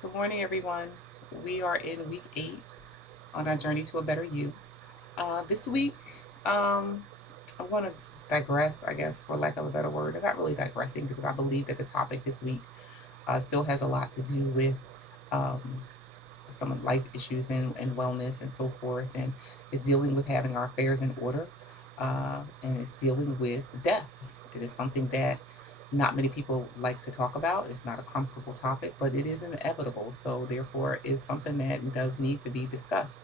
Good morning, everyone. We are in week 8 on our journey to a better you. This week, I'm going to digress, I guess, for lack of a better word. I'm not really digressing because I believe that the topic this week still has a lot to do with um, some of life issues and wellness and so forth, and is dealing with having our affairs in order, and it's dealing with death. It is something that not many people like to talk about. It's not a comfortable topic, but it is inevitable. So therefore, it's something that does need to be discussed.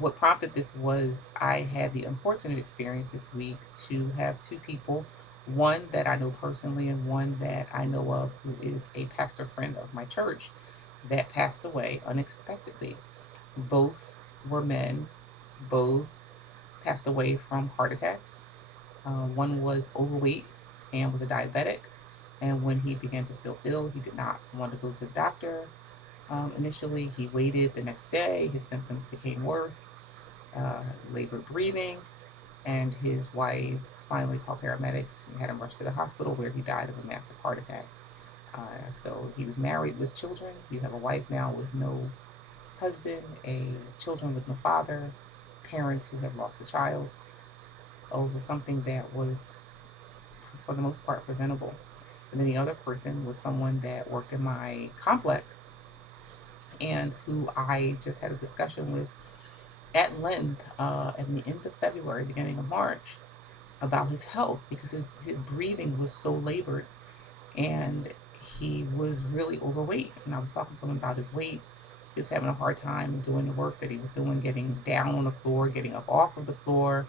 What prompted this was I had the unfortunate experience this week to have two people, one that I know personally and one that I know of who is a pastor friend of my church, that passed away unexpectedly. Both were men, both passed away from heart attacks. One was overweight and was a diabetic. And when he began to feel ill, he did not want to go to the doctor. Initially, he waited the next day. His symptoms became worse, labored breathing, and his wife finally called paramedics and had him rushed to the hospital where he died of a massive heart attack. So he was married with children. You have a wife now with no husband, a children with no father, parents who have lost a child over something that was, for the most part, preventable. And then the other person was someone that worked in my complex and who I just had a discussion with at length at the end of February, beginning of March, about his health because his breathing was so labored and he was really overweight. And I was talking to him about his weight. He was having a hard time doing the work that he was doing, getting down on the floor, getting up off of the floor.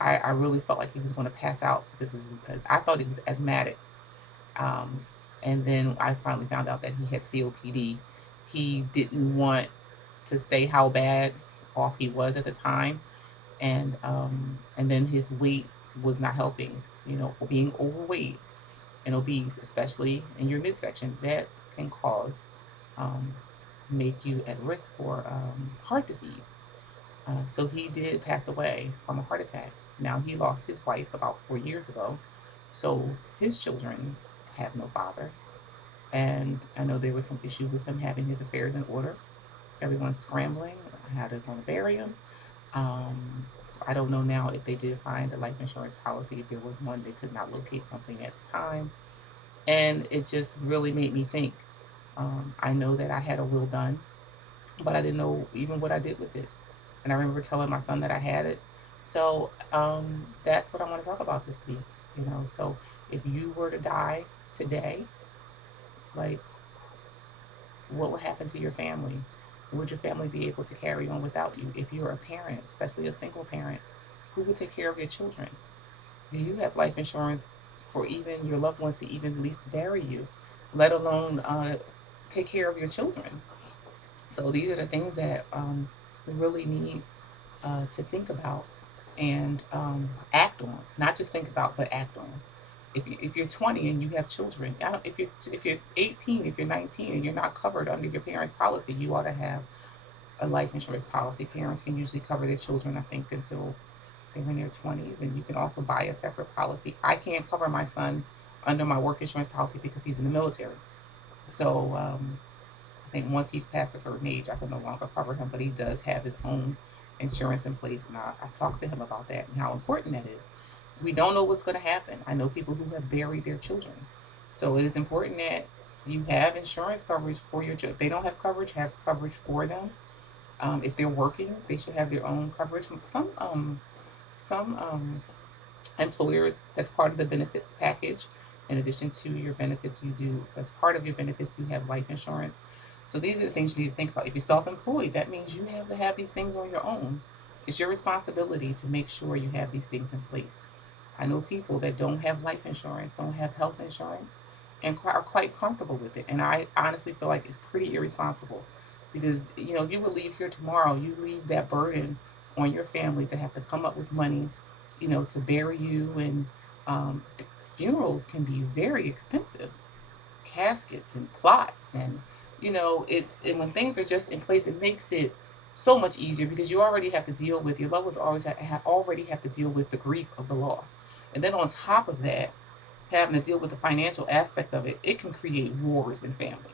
I really felt like he was going to pass out because I thought he was asthmatic. Um, and then I finally found out that he had COPD. He didn't want to say how bad off he was at the time, and then his weight was not helping. Being overweight and obese, especially in your midsection, that can cause um, make you at risk for heart disease. So he did pass away from a heart attack. Now he lost his wife about 4 years ago, so his children have no father. And I know there was some issue with him having his affairs in order. Everyone's scrambling how they're going to bury him. So I don't know now if they did find a life insurance policy. If there was one, they could not locate something at the time. And it just really made me think. I know that I had a will done, but I didn't know even what I did with it. And I remember telling my son that I had it. So that's what I want to talk about this week. So if you were to die today, like, what would happen to your family? Would your family be able to carry on without you? If you're a parent, especially a single parent, who would take care of your children? Do you have life insurance for even your loved ones to even at least bury you, let alone take care of your children? So these are the things that we really need to think about and act on. Not just think about, but act on. If you're 20 and you have children, if you're 18, if you're 19 and you're not covered under your parents' policy, you ought to have a life insurance policy. Parents can usually cover their children, I think, until they're in their 20s, and you can also buy a separate policy. I can't cover my son under my work insurance policy because he's in the military. So I think once he passes a certain age, I can no longer cover him, but he does have his own insurance in place. And I've talked to him about that and how important that is. We don't know what's going to happen. I know people who have buried their children. So it is important that you have insurance coverage for your children. If they don't have coverage for them. If they're working, they should have their own coverage. Some employers, that's part of the benefits package. In addition to your benefits, you do, as part of your benefits, you have life insurance. So these are the things you need to think about. If you're self-employed, that means you have to have these things on your own. It's your responsibility to make sure you have these things in place. I know people that don't have life insurance, don't have health insurance, and are quite comfortable with it. And I honestly feel like it's pretty irresponsible because, if you would leave here tomorrow, you leave that burden on your family to have to come up with money, to bury you. And um, funerals can be very expensive, caskets and plots, and and when things are just in place, it makes it so much easier because you already have to deal with your loved ones already have to deal with the grief of the loss, and then on top of that, having to deal with the financial aspect of it, it can create wars in family.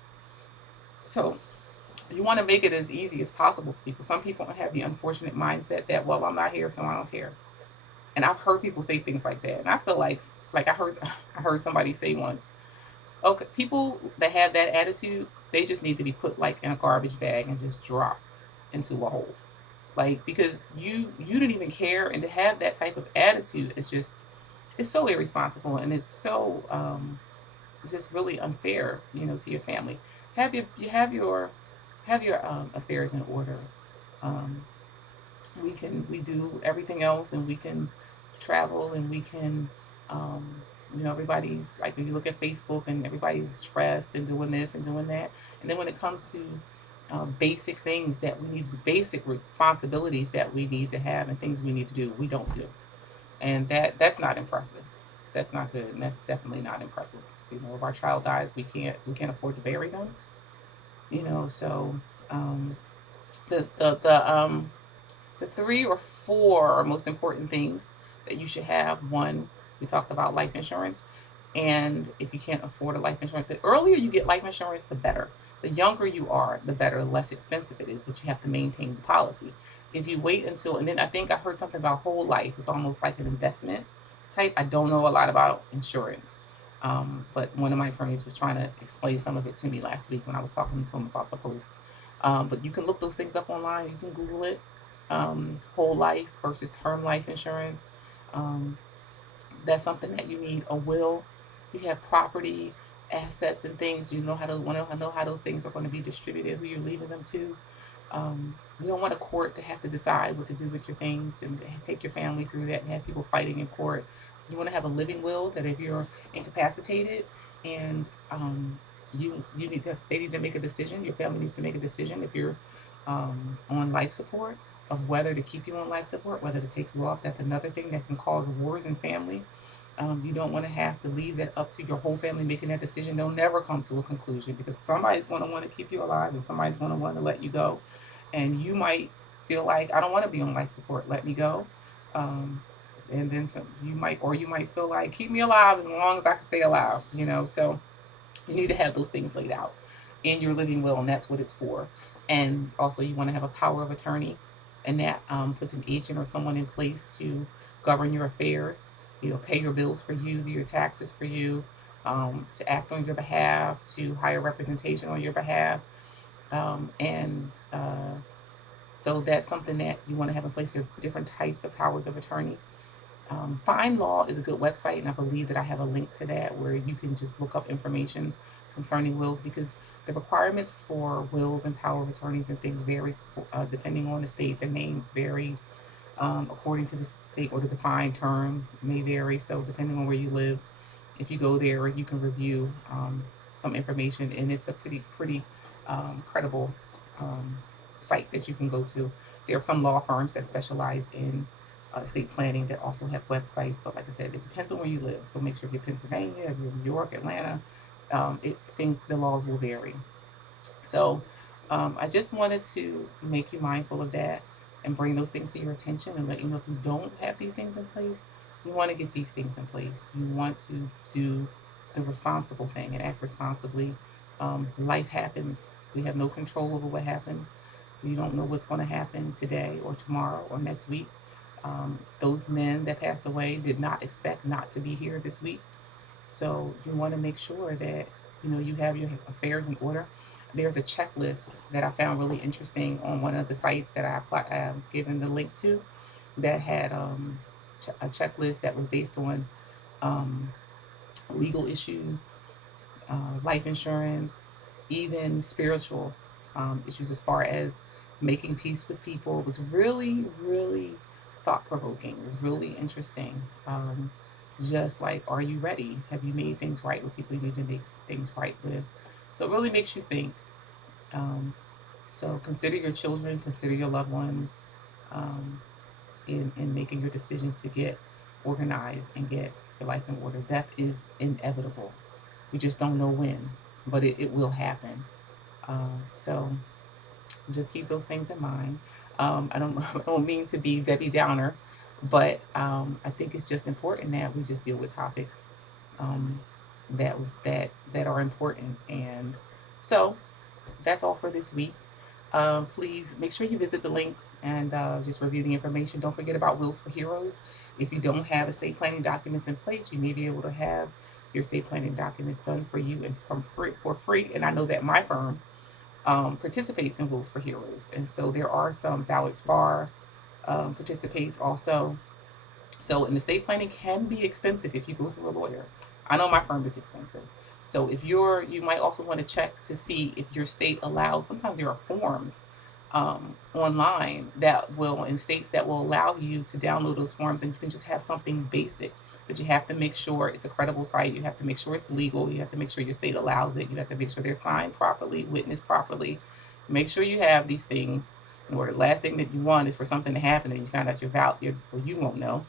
So you want to make it as easy as possible for people. Some people have the unfortunate mindset that, well, I'm not here, so I don't care. And I've heard people say things like that, and I feel like I heard somebody say once, okay, people that have that attitude, they just need to be put like in a garbage bag and just dropped into a hole. Like, because you didn't even care, and to have that type of attitude is just, it's so irresponsible, and it's so just really unfair, to your family. Have your affairs in order. Um, we do everything else, and we can travel, and we can, um, everybody's like, when you look at Facebook, and everybody's stressed and doing this and doing that, and then when it comes to basic things that we need, basic responsibilities that we need to have, and things we need to do, we don't do, and that's not impressive. That's not good, and that's definitely not impressive. If our child dies, we can't afford to bury them. So um, the three or four most important things that you should have. One, we talked about life insurance. And if you can't afford a life insurance, the earlier you get life insurance, the better. The younger you are, the better, the less expensive it is, but you have to maintain the policy. If you wait until, and then I think I heard something about whole life, it's almost like an investment type. I don't know a lot about insurance, but one of my attorneys was trying to explain some of it to me last week when I was talking to him about the post. But you can look those things up online. You can Google it. Whole life versus term life insurance. Um, that's something that you need. A will. You have property, assets, and things. You want to know how those things are going to be distributed, who you're leaving them to. You don't want a court to have to decide what to do with your things and take your family through that and have people fighting in court. You want to have a living will that if you're incapacitated and you need to, they need to make a decision. Your family needs to make a decision if you're on life support, of whether to keep you on life support, whether to take you off. That's another thing that can cause wars in family. You don't want to have to leave that up to your whole family making that decision. They'll never come to a conclusion because somebody's going to want to keep you alive and somebody's going to want to let you go. And you might feel like, I don't want to be on life support, let me go. Um, and then some, you might feel like, keep me alive as long as I can stay alive. So you need to have those things laid out in your living will, and that's what it's for. And also, you want to have a power of attorney, and that puts an agent or someone in place to govern your affairs. Pay your bills for you, do your taxes for you, to act on your behalf, to hire representation on your behalf, and so that's something that you want to have in place. There are different types of powers of attorney. Find Law is a good website, and I believe that I have a link to that where you can just look up information concerning wills, because the requirements for wills and power of attorneys and things vary depending on the state. The names vary according to the state, or the defined term may vary. So depending on where you live, if you go there, you can review some information, and it's a pretty credible um, site that you can go to. There are some law firms that specialize in estate planning that also have websites, but like I said, it depends on where you live. So make sure if you're Pennsylvania, if you're New York, Atlanta, the laws will vary. So I just wanted to make you mindful of that and bring those things to your attention and let you know if you don't have these things in place, you want to get these things in place. You want to do the responsible thing and act responsibly. Life happens. We have no control over what happens. You don't know what's going to happen today or tomorrow or next week. Those men that passed away did not expect not to be here this week. So you want to make sure that you have your affairs in order. There's a checklist that I found really interesting on one of the sites that I've given the link to, that had a checklist that was based on um, legal issues, life insurance, even spiritual issues, as far as making peace with people. It was really, really thought provoking. It was really interesting. Just like, are you ready? Have you made things right with people you need to make things right with? So it really makes you think. Um, so consider your children, consider your loved ones, um, in making your decision to get organized and get your life in order. Death is inevitable. We just don't know when, but it will happen. So just keep those things in mind. I don't mean to be Debbie Downer, but I think it's just important that we just deal with topics um, that are important. And so that's all for this week. Please make sure you visit the links and just review the information. Don't forget about Wills for Heroes. If you don't have estate planning documents in place, you may be able to have your estate planning documents done for you and for free. And I know that my firm participates in Wills for Heroes, and so there are some Ballard Spar participates also. So, and estate planning can be expensive if you go through a lawyer. I know my firm is expensive. So, if you might also want to check to see if your state allows. Sometimes there are forms online that will in states that will allow you to download those forms, and you can just have something basic. But you have to make sure it's a credible site. You have to make sure it's legal. You have to make sure your state allows it. You have to make sure they're signed properly, witnessed properly. Make sure you have these things in order. The last thing that you want is for something to happen and you find out well, you won't know,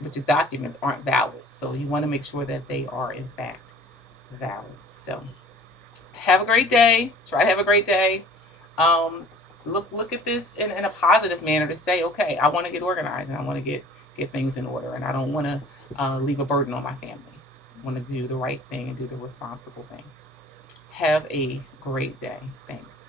but your documents aren't valid. So you want to make sure that they are in fact valid. So have a great day. Try to have a great day. Um, look at this in a positive manner to say, okay, I want to get organized and I want to get things in order, and I don't want to leave a burden on my family. I want to do the right thing and do the responsible thing. Have a great day. Thanks.